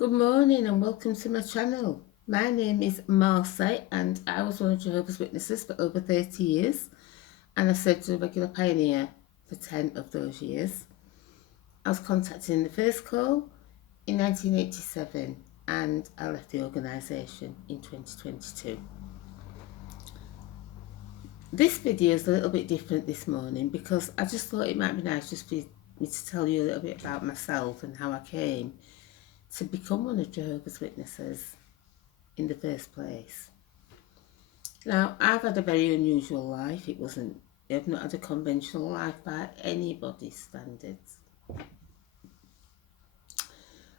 Good morning and welcome to my channel. My name is Marcy and I was one of Jehovah's Witnesses for over 30 years and I served as a regular pioneer for 10 of those years. I was contacted in the first call in 1987 and I left the organisation in 2022. This video is a little bit different this morning because I just thought it might be nice just for me to tell you a little bit about myself and how I came to become one of Jehovah's Witnesses in the first place. Now, I've had a very unusual life. I've not had a conventional life by anybody's standards.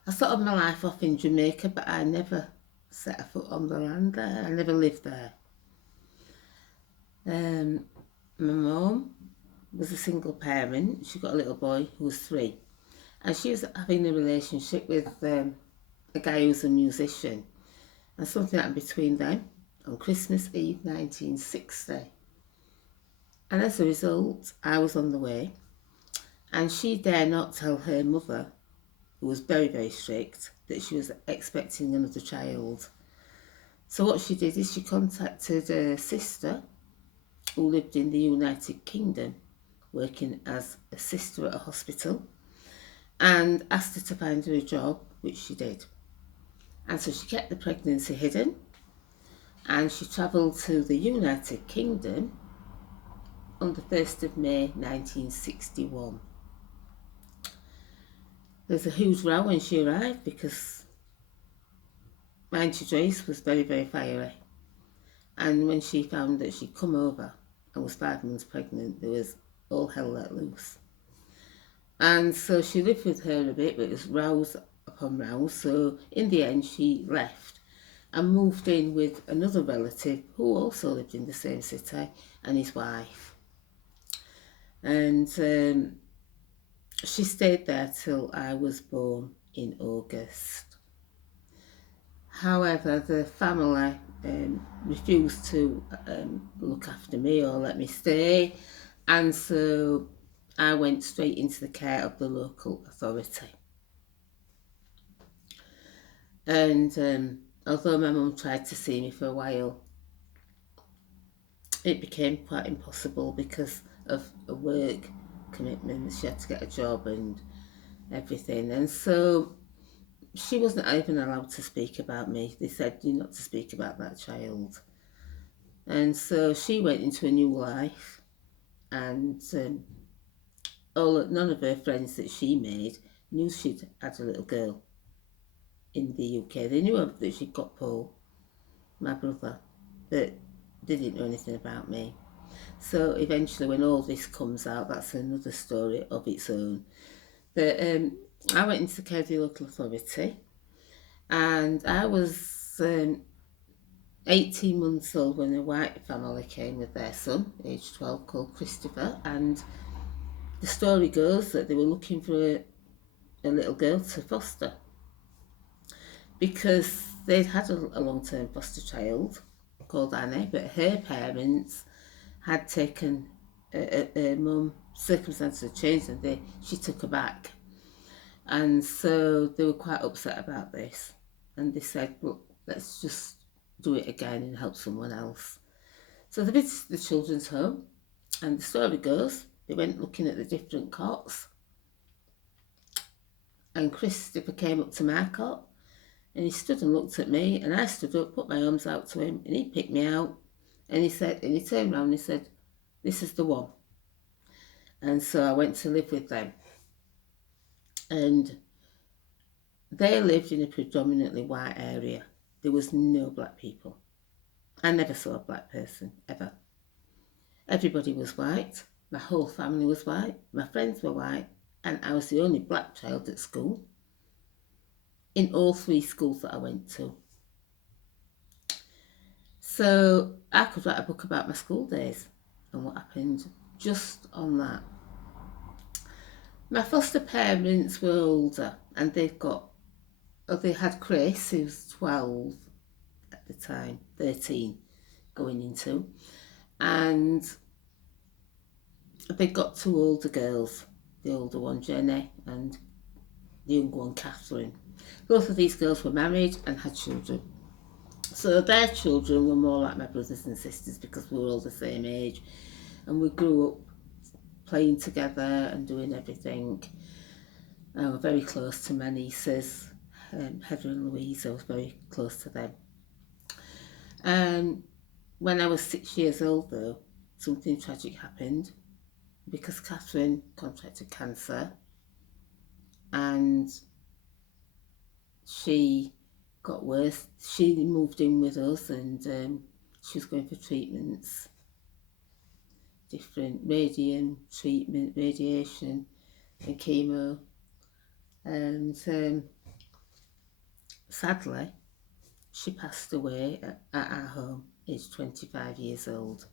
I started my life off in Jamaica, but I never set a foot on the land there. I never lived there. My mum was a single parent. She got a little boy who was 3. And she was having a relationship with a guy who's a musician. And something happened between them on Christmas Eve 1960. And as a result, I was on the way. And she dare not tell her mother, who was very, very strict, that she was expecting another child. So what she did is she contacted a sister who lived in the United Kingdom, working as a sister at a hospital, and asked her to find her a job, which she did. And so she kept the pregnancy hidden, and she travelled to the United Kingdom on the 1st of May 1961. There was a huge row when she arrived because my Auntie Joyce was very, very fiery. And when she found that she'd come over and was 5 months pregnant, there was all hell let loose. And so she lived with her a bit, but it was rows upon rows. So in the end, she left and moved in with another relative who also lived in the same city and his wife. And she stayed there till I was born in August. However, the family refused to look after me or let me stay, and so I went straight into the care of the local authority. And although my mum tried to see me for a while, it became quite impossible because of a work commitment. She had to get a job and everything, and so she wasn't even allowed to speak about me. They said, "You're not to speak about that child." And so she went into a new life, and none of her friends that she made knew she'd had a little girl in the UK. They knew that she'd got Paul, my brother, but they didn't know anything about me. So eventually, when all this comes out, that's another story of its own. But I went into the care of the local authority, and I was 18 months old when a white family came with their son, aged 12, called Christopher, and the story goes that they were looking for a little girl to foster because they'd had a long-term foster child called Annie, but her parents had taken her mum. Circumstances had changed and she took her back, and so they were quite upset about this, and they said, "Look, let's just do it again and help someone else." So they visited the children's home, and the story goes they went looking at the different cots, and Christopher came up to my cot, and he stood and looked at me, and I stood up, put my arms out to him, and he picked me out, and he turned around and he said, "This is the one." And so I went to live with them, and they lived in a predominantly white area. There was no black people. I never saw a black person, ever. Everybody was white. My whole family was white. My friends were white. And I was the only black child at school, in all 3 schools that I went to. So I could write a book about my school days and what happened just on that. My foster parents were older, and they had Chris, who was 12 at the time, 13 going into, and they got 2 older girls, the older one Jenny and the younger one Catherine. Both of these girls were married and had children. So their children were more like my brothers and sisters because we were all the same age, and we grew up playing together and doing everything. I was very close to my nieces, Heather and Louise. I was very close to them. And when I was 6 years old, though, something tragic happened because Catherine contracted cancer and she got worse. She moved in with us and she was going for treatments, different radiation and chemo. And sadly, she passed away at our home, aged 25 years old.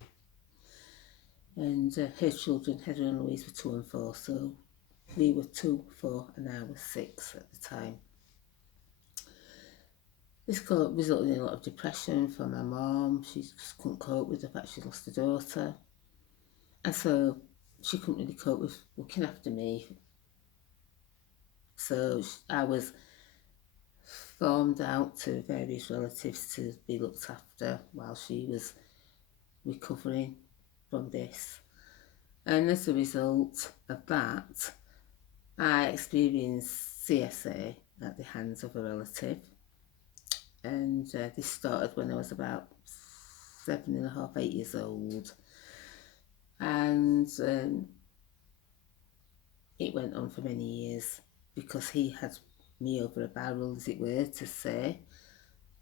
And her children, Heather and Louise, were 2 and 4, so we were 2, 4, and I was 6 at the time. This resulted in a lot of depression for my mum. She just couldn't cope with the fact she lost her daughter. And so she couldn't really cope with looking after me. So I was farmed out to various relatives to be looked after while she was recovering from this. And as a result of that, I experienced CSA at the hands of a relative. And this started when I was about 7.5, 8 years old. And it went on for many years because he had me over a barrel, as it were, to say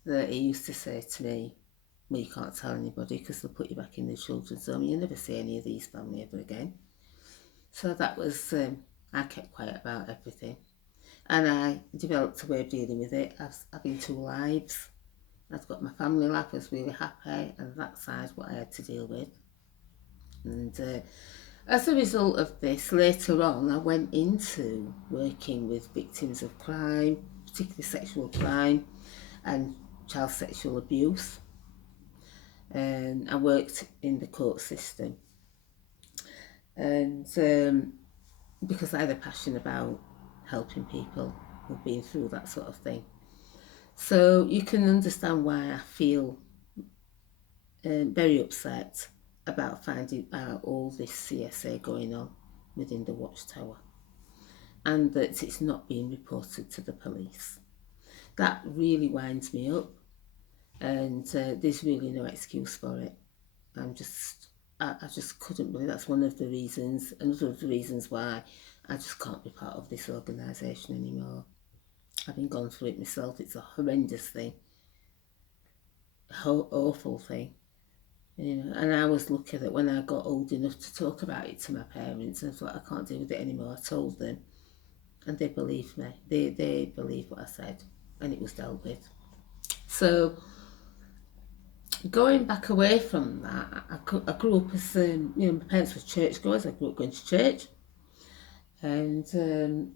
that he used to say to me, well, you can't tell anybody because they'll put you back in the children's home. You'll never see any of these family ever again. So that was, I kept quiet about everything. And I developed a way of dealing with it as having 2 lives. I've got my family life, I was really happy, and that side's what I had to deal with. And as a result of this, later on, I went into working with victims of crime, particularly sexual crime and child sexual abuse. And I worked in the court system. And because I had a passion about helping people who've been through that sort of thing. So you can understand why I feel very upset about finding out all this CSA going on within the Watchtower and that it's not being reported to the police. That really winds me up, and there's really no excuse for it. I just couldn't believe that's one of the reasons, another of the reasons why I just can't be part of this organisation anymore. Having gone through it myself, it's a horrendous thing, awful thing. You know, and I was lucky that when I got old enough to talk about it to my parents, and I thought I can't deal with it anymore, I told them, and they believed me. They believed what I said, and it was dealt with. So going back away from that, I grew up as my parents were churchgoers. I grew up going to church, and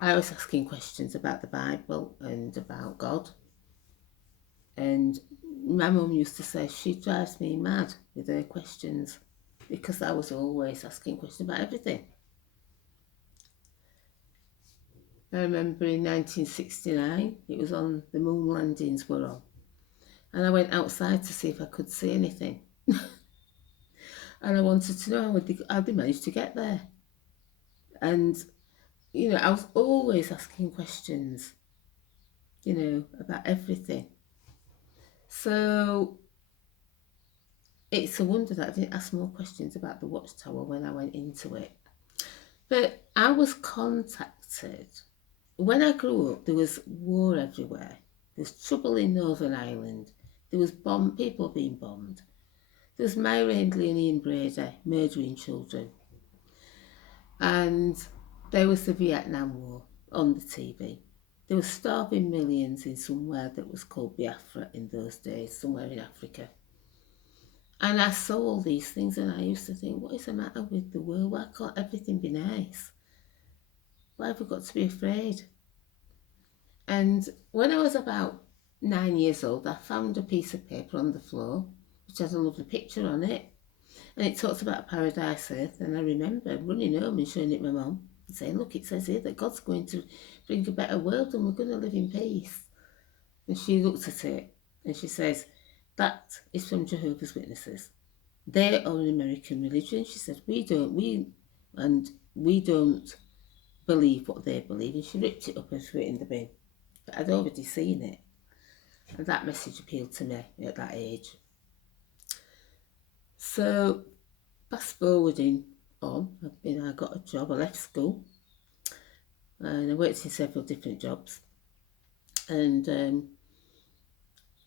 I was asking questions about the Bible and about God. And my mum used to say she drives me mad with her questions because I was always asking questions about everything. I remember in 1969, it was on the moon landings were on, and I went outside to see if I could see anything. And I wanted to know how they managed to get there. And, I was always asking questions, about everything. So it's a wonder that I didn't ask more questions about the Watchtower when I went into it. But I was contacted. When I grew up, there was war everywhere. There was trouble in Northern Ireland. There was people being bombed. There was Myra Hindley and Ian Brady murdering children. And there was the Vietnam War on the TV. There were starving millions in somewhere that was called Biafra in those days, somewhere in Africa. And I saw all these things and I used to think, what is the matter with the world? Why can't everything be nice? Why have we got to be afraid? And when I was about 9 years old, I found a piece of paper on the floor, which had a lovely picture on it. And it talks about Paradise Earth. And I remember running home and showing it to my mum. saying, look, it says here that God's going to bring a better world and we're going to live in peace. And she looks at it and she says, that is from Jehovah's Witnesses. They are an American religion. She said, we don't believe what they believe. And she ripped it up and threw it in the bin. But I'd already seen it. And that message appealed to me at that age. So, fast forwarding on, I got a job. I left school and I worked in several different jobs. And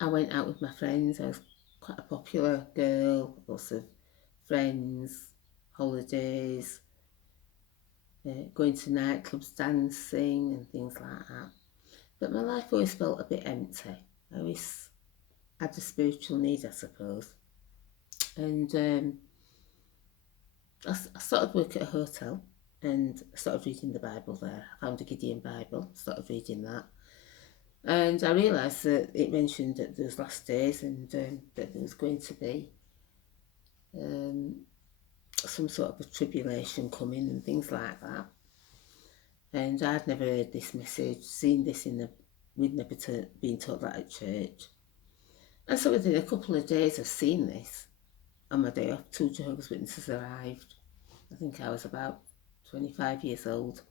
I went out with my friends. I was quite a popular girl, lots of friends, holidays, going to nightclubs, dancing and things like that. But my life always felt a bit empty. I always had a spiritual need, I suppose. And I started work at a hotel and I started reading the Bible there. I found a Gideon Bible, started reading that. And I realised that it mentioned that there was last days and that there was going to be some sort of a tribulation coming and things like that. And I'd never heard this message, seen this we'd never been taught that at church. And so within a couple of days of seeing this, on my day off, 2 Jehovah's Witnesses arrived. I think I was about 25 years old.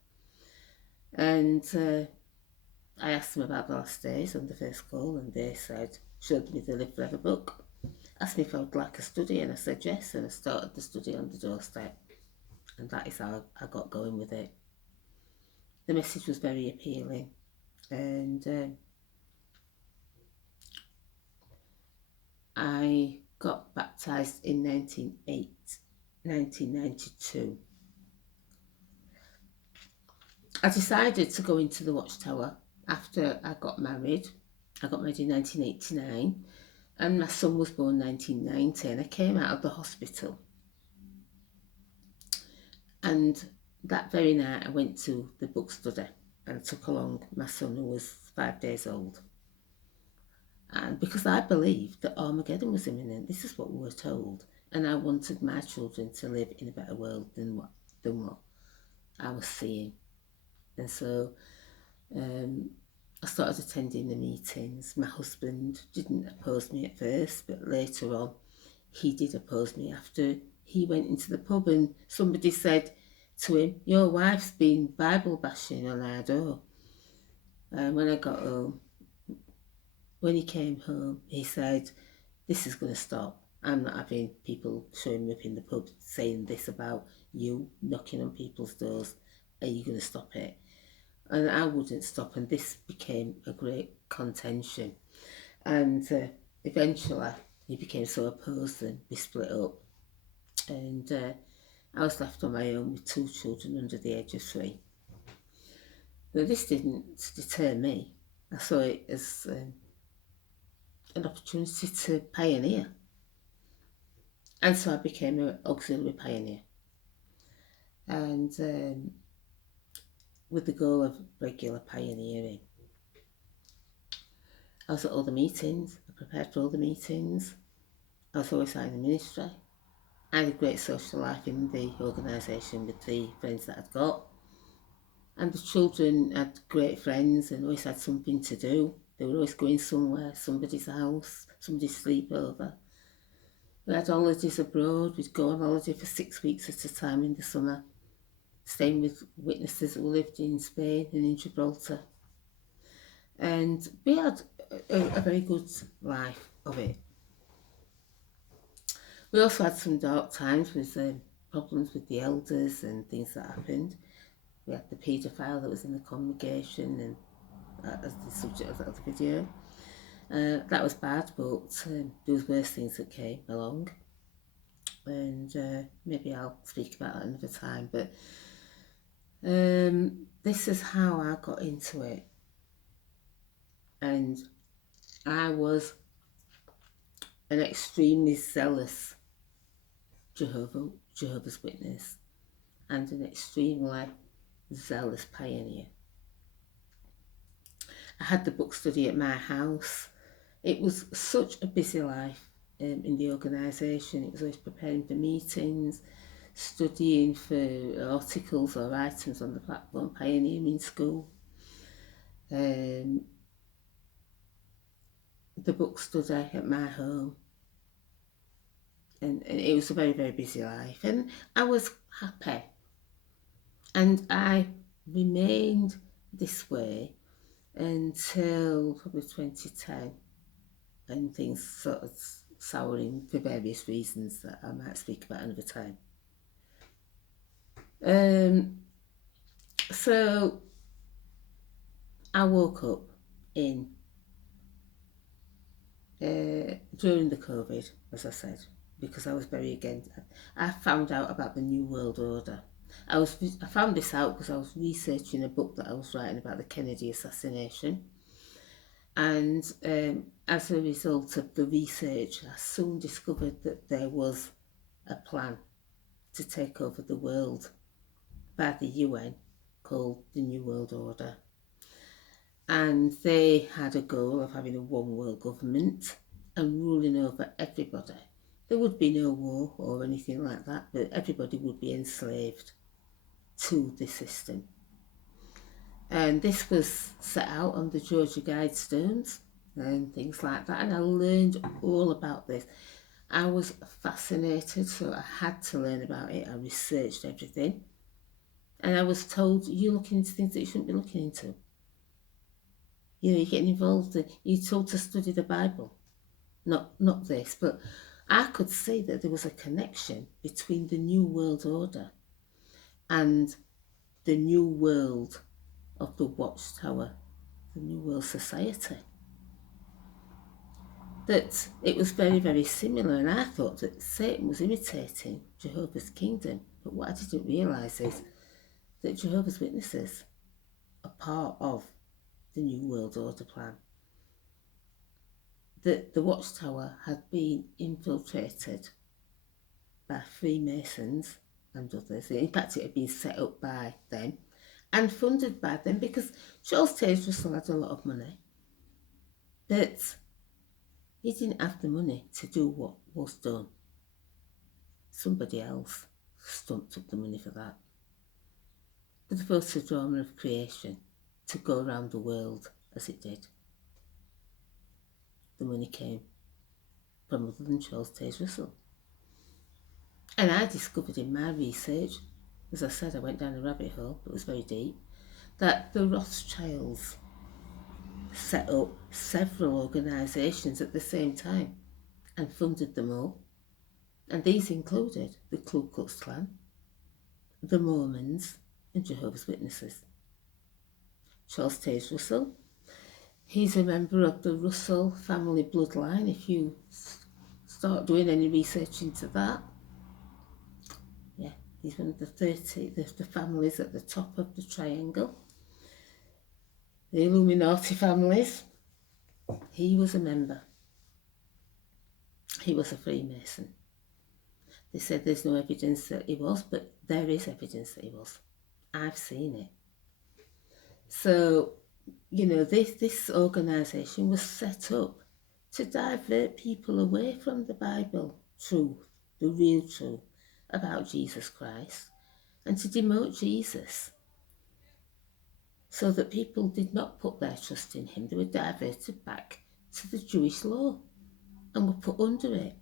And I asked them about the last days on the first call, and they showed me the Live Forever book, asked me if I would like a study, and I said yes, and I started the study on the doorstep. And that is how I got going with it. The message was very appealing, and I got baptised in 1992. I decided to go into the Watchtower after I got married. I got married in 1989 and my son was born 1990, and I came out of the hospital. And that very night I went to the book study and took along my son who was 5 days old. And because I believed that Armageddon was imminent, this is what we were told, and I wanted my children to live in a better world than what I was seeing. And so I started attending the meetings. My husband didn't oppose me at first, but later on he did oppose me after he went into the pub and somebody said to him, your wife's been Bible bashing on our door. And when he came home, he said, this is going to stop. I'm not having people showing me up in the pub saying this about you, knocking on people's doors. Are you going to stop it? And I wouldn't stop, and this became a great contention. And eventually he became so opposed and we split up. And I was left on my own with 2 children under the age of 3. Now this didn't deter me. I saw it as an opportunity to pioneer. And so I became an auxiliary pioneer. And with the goal of regular pioneering. I was at all the meetings, I prepared for all the meetings. I was always out in the ministry. I had a great social life in the organisation with the friends that I'd got. And the children had great friends and always had something to do. They were always going somewhere, somebody's house, somebody's sleepover. We had holidays abroad. We'd go on holiday for 6 weeks at a time in the summer, staying with witnesses who lived in Spain and in Gibraltar. And we had a very good life of it. We also had some dark times with problems with the elders and things that happened. We had the paedophile that was in the congregation, and as the subject of the video. That was bad, but there was worse things that came along. And maybe I'll speak about that another time. But this is how I got into it. And I was an extremely zealous Jehovah's Witness and an extremely zealous pioneer. I had the book study at my house. It was such a busy life in the organisation. It was always preparing for meetings, studying for articles or items on the platform, pioneering school, um, the book study at my home, and it was a very, very busy life, and I was happy, and I remained this way until probably 2010, and things sort of souring for various reasons that I might speak about another time. So I woke up in during the COVID, as I said, because I was very against. I found out about the New World Order. I found this out because I was researching a book that I was writing about the Kennedy assassination, and as a result of the research, I soon discovered that there was a plan to take over the world by the UN called the New World Order. And they had a goal of having a one world government and ruling over everybody. There would be no war or anything like that, but everybody would be enslaved to the system. And this was set out on the Georgia Guidestones and things like that, and I learned all about this. I was fascinated, so I had to learn about it. I researched everything, and I was told, you're looking into things that you shouldn't be looking into. You know, you're getting involved in, you're told to study the Bible. Not this, but I could see that there was a connection between the New World Order and the New World of the Watchtower, the New World Society. That it was very, very similar, and I thought that Satan was imitating Jehovah's Kingdom. But what I didn't realise is that Jehovah's Witnesses are part of the New World Order plan. That the Watchtower had been infiltrated by Freemasons and others. In fact, it had been set up by them and funded by them, because Charles Taze Russell had a lot of money, but he didn't have the money to do what was done. Somebody else stumped up the money for that. For the photodrama of creation to go around the world as it did, the money came from other than Charles Taze Russell. And I discovered in my research, as I said, I went down a rabbit hole, it was very deep, that the Rothschilds set up several organisations at the same time and funded them all. And these included the Ku Klux Klan, the Mormons, and Jehovah's Witnesses. Charles Taze Russell, he's a member of the Russell family bloodline. If you start doing any research into that, yeah, he's one of the 30, the families at the top of the triangle. The Illuminati families. He was a member. He was a Freemason. They said there's no evidence that he was, but there is evidence that he was. I've seen it. So, you know, this organisation was set up to divert people away from the Bible truth, the real truth about Jesus Christ, and to demote Jesus, so that people did not put their trust in him. They were diverted back to the Jewish law and were put under it.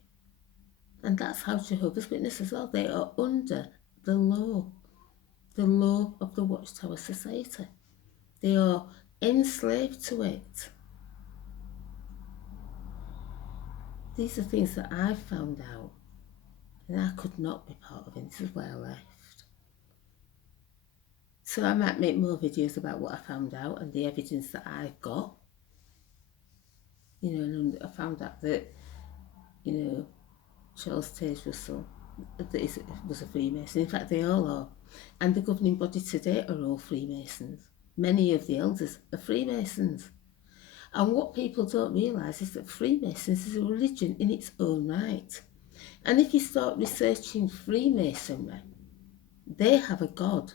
And that's how Jehovah's Witnesses are. They are under the law of the Watchtower Society. They are enslaved to it. These are things that I've found out, and I could not be part of it. This is where I left. So I might make more videos about what I found out and the evidence that I've got. You know, and I found out that, you know, Charles Taze Russell was a Freemason. In fact, they all are. And the governing body today are all Freemasons. Many of the elders are Freemasons. And what people don't realise is that Freemasons is a religion in its own right. And if you start researching Freemasonry, they have a god.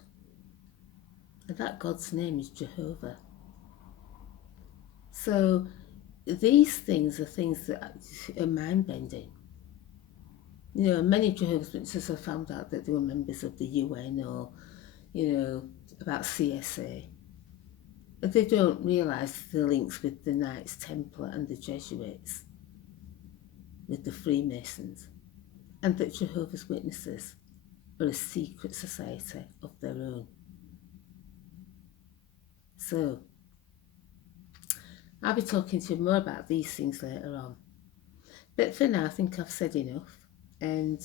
And that god's name is Jehovah. So these things are things that are mind-bending. You know, many Jehovah's Witnesses have found out that they were members of the UN or, you know, about CSA. But they don't realise the links with the Knights Templar and the Jesuits, with the Freemasons, and that Jehovah's Witnesses are a secret society of their own. So, I'll be talking to you more about these things later on. But for now, I think I've said enough, and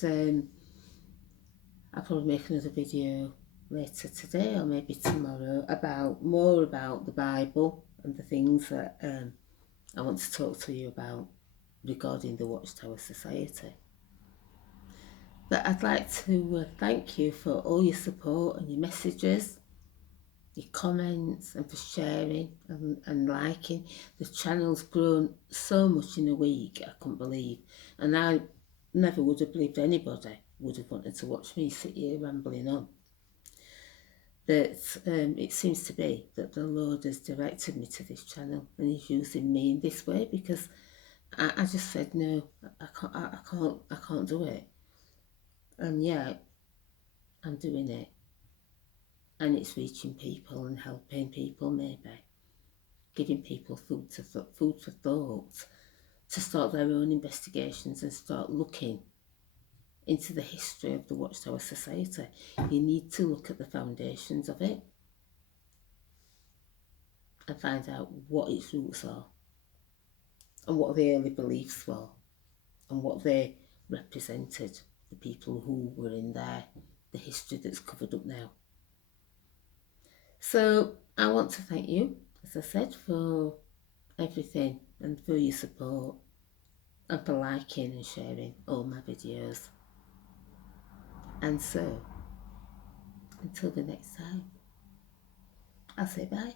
I'll probably make another video later today or maybe tomorrow about more about the Bible and the things that I want to talk to you about regarding the Watchtower Society. But I'd like to thank you for all your support and your messages, your comments, and for sharing and liking. The channel's grown so much in a week, I couldn't believe. And I never would have believed anybody would have wanted to watch me sit here rambling on. But it seems to be that the Lord has directed me to this channel and He's using me in this way, because I just said no, I can't do it, and yet I'm doing it, and it's reaching people and helping people, maybe giving people food for thought, to start their own investigations and start looking into the history of the Watchtower Society. You need to look at the foundations of it and find out what its roots are and what the early beliefs were and what they represented, the people who were in there, the history that's covered up now. So I want to thank you, as I said, for everything and for your support and for liking and sharing all my videos. And so, until the next time, I'll say bye.